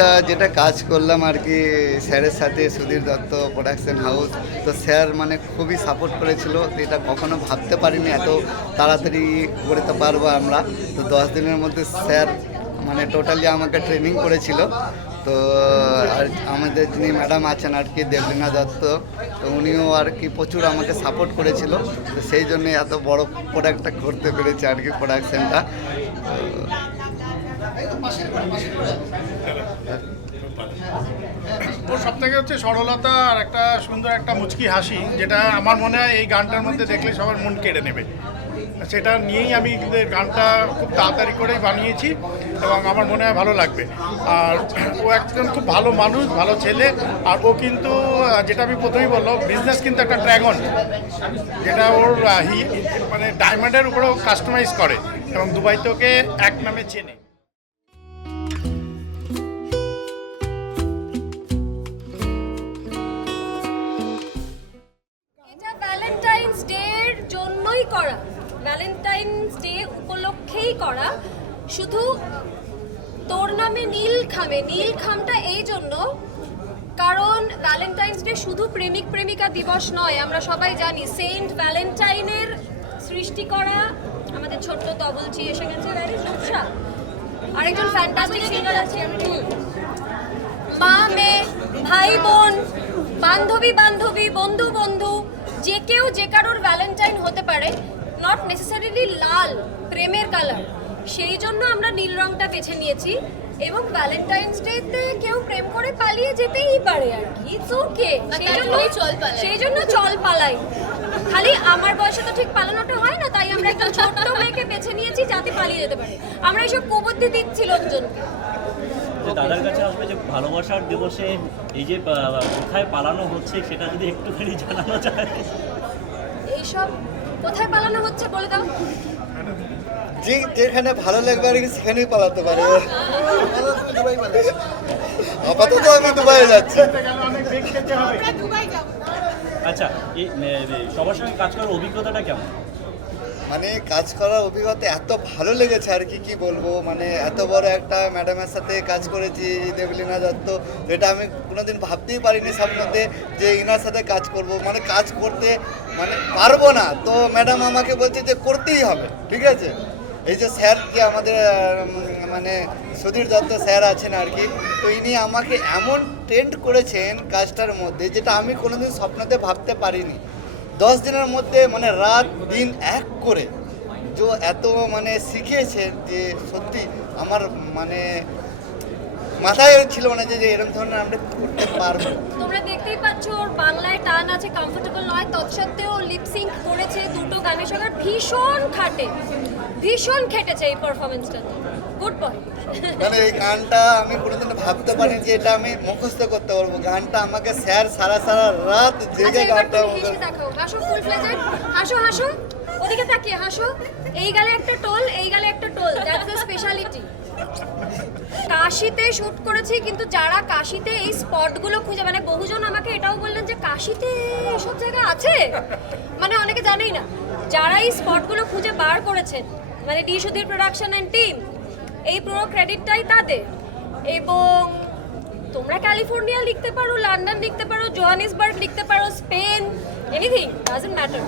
মিউজিকটা যেটা কাজ করলাম আর কি স্যারের সাথে সুধীর দত্ত প্রোডাকশন হাউস তো স্যার মানে খুবই সাপোর্ট করেছিল এটা কখনো ভাবতে পারিনি এত তাড়াতাড়ি করতে পারব আমরা। তো দশ দিনের মধ্যে স্যার মানে টোটালি আমাকে ট্রেনিং করেছিল। তো আর আমাদের যিনি ম্যাডাম আছেন আর কি দেবলীনা দত্ত, তো উনিও আর কি প্রচুর আমাকে সাপোর্ট করেছিল। তো সেই জন্য এত বড় প্রোডাক্টটা করতে পেরেছি আর কি প্রোডাকশনটা ওর হচ্ছে সরলতা আর একটা সুন্দর একটা মুচকি হাসি, যেটা আমার মনে হয় এই গানটার মধ্যে দেখলে সবার মন কেড়ে নেবে। সেটা নিয়েই আমি গানটা খুব তাড়াতাড়ি করেই বানিয়েছি এবং আমার মনে হয় ভালো লাগবে। আর ও একজন খুব ভালো মানুষ, ভালো ছেলে, আর ও কিন্তু, যেটা আমি প্রথমেই বলল বিজনেস কিন্তু একটা ড্রাগন যেটা ওর মানে ডায়মন্ডের উপরেও কাস্টমাইজ করে এবং দুবাইতে ওকে এক নামে চেনে। ভ্যালেন্টাইন্স ডে এর জন্যই করা। ভ্যালেন্টাইন্স ডে উপলক্ষেই করা। শুধু তোর নামে নীল খামে। নীল খামটা এই জন্য, কারণ ভ্যালেন্টাইন্স ডে শুধু প্রেমিক প্রেমিকা দিবস নয়, আমরা সবাই জানি। সেন্ট ভ্যালেন্টাইনের সৃষ্টি করা আমাদের ছোট্ট তবলচি এসে গেছে রূপসা আরেকজন ফ্যান্টাস্টিক সিঙ্গার আছে। মা, মেয়ে, ভাই, বোন, বান্ধবী বান্ধবী, বন্ধু বন্ধু যে কেউ যে কারোর ভ্যালেন্টাইন হতে পারে নট নেসেসারিলি লাল প্রেমের কালার সেই জন্য আমরা নীল রংটা বেছে নিয়েছি এবং ভ্যালেন্টাইন্স ডেতে কেউ প্রেম করে পালিয়ে যেতেই পারে আর কি। ইটস ওকে সেই জন্য চল পালাই সেই জন্য চল পালাই। খালি আমার বয়সে তো ঠিক পালানোটা হয় না তাই আমরা একটা ছোট্ট মেয়েকে বেছে নিয়েছি যাতে পালিয়ে যেতে পারে। আমরা এইসব কুবুদ্ধি দিচ্ছি লোকজনকে। দাদার কাছে আসবে যে ভালোবাসার দিবসে এই যে কোথায় পালানো হচ্ছে সেটা যদি একটুখানি জানানো যায়। এইসব কোথায় পালানো হচ্ছে বলে দাও। যে যেখানে ভালো লাগবে আর কি সেখানেই পালাতে পারে। আপাতত আমি দুবাই যাচ্ছি। আচ্ছা সবার সঙ্গে কাজ করার অভিজ্ঞতাটা কেমন? মানে কাজ করার অভিজ্ঞতা এত ভালো লেগেছে আর কি কি বলব? মানে এত বড় একটা ম্যাডামের সাথে কাজ করেছি, দেবলীনা দত্ত এটা আমি কোনোদিন ভাবতেই পারিনি স্বপ্নতে যে ইনার সাথে কাজ করব। মানে কাজ করতে মানে পারব না। তো ম্যাডাম আমাকে বলছে যে করতেই হবে, ঠিক আছে? এই যে স্যার কি আমাদের মানে সুধীর দত্ত স্যার আছেন আর কি, তো ইনি আমাকে এমন ট্রেন্ড করেছেন কাজটার মধ্যে যেটা আমি কোনোদিন স্বপ্নতে ভাবতে পারিনি। দশ দিনের মধ্যে মানে রাত, দিন এক করে। যে এত মানে শিখিয়েছেন যে সত্যি আমার মানে মাথায় ছিল না যে এরকম ধরনের আমরা করতে পারব। তোমরা দেখতেই পাচ্ছ, ওর বাংলায় টান আছে কমফোর্টেবল নয়। তৎসত্ত্বেও লিপসিং করেছে দুটো গানের সঙ্গে ভীষণ খাটে। ভীষণ খেটেছে এই পারফরমেন্সটা গুড বয় মানে এই গানটা আমি কোনোদিন ভাবতে পারি যে এটা আমি মুখস্থ করতে পারব। গানটা আমাকে স্যার সারা সারা রাত আচ্ছা জেগে এবার গানটা তুমি হেসে হাসো ফুল ফ্লেজেড হাসো হাসো। ওদিকে তাকিয়ে হাসো। এই গালে একটা টোল এই গালে একটা টোল। দ্যাটস দ্য স্পেশালিটি কাশিতে শুট করেছি কিন্তু যারা কাশিতে এই স্পটগুলো খুঁজে মানে বহুজন আমাকে এটাও বললেন যে কাশিতে এসব জায়গা আছে। মানে অনেকে জানেই না যারা এই স্পটগুলো খুঁজে বার করেছেন মানে D Sudhir production and team এই পুরো ক্রেডিটটাই তাদের। এবং তোমরা ক্যালিফোর্নিয়া লিখতে পারো লন্ডন লিখতে পারো জোহানিসবার্গ লিখতে পারো স্পেন এনিথিং ডাজেন্ট ম্যাটার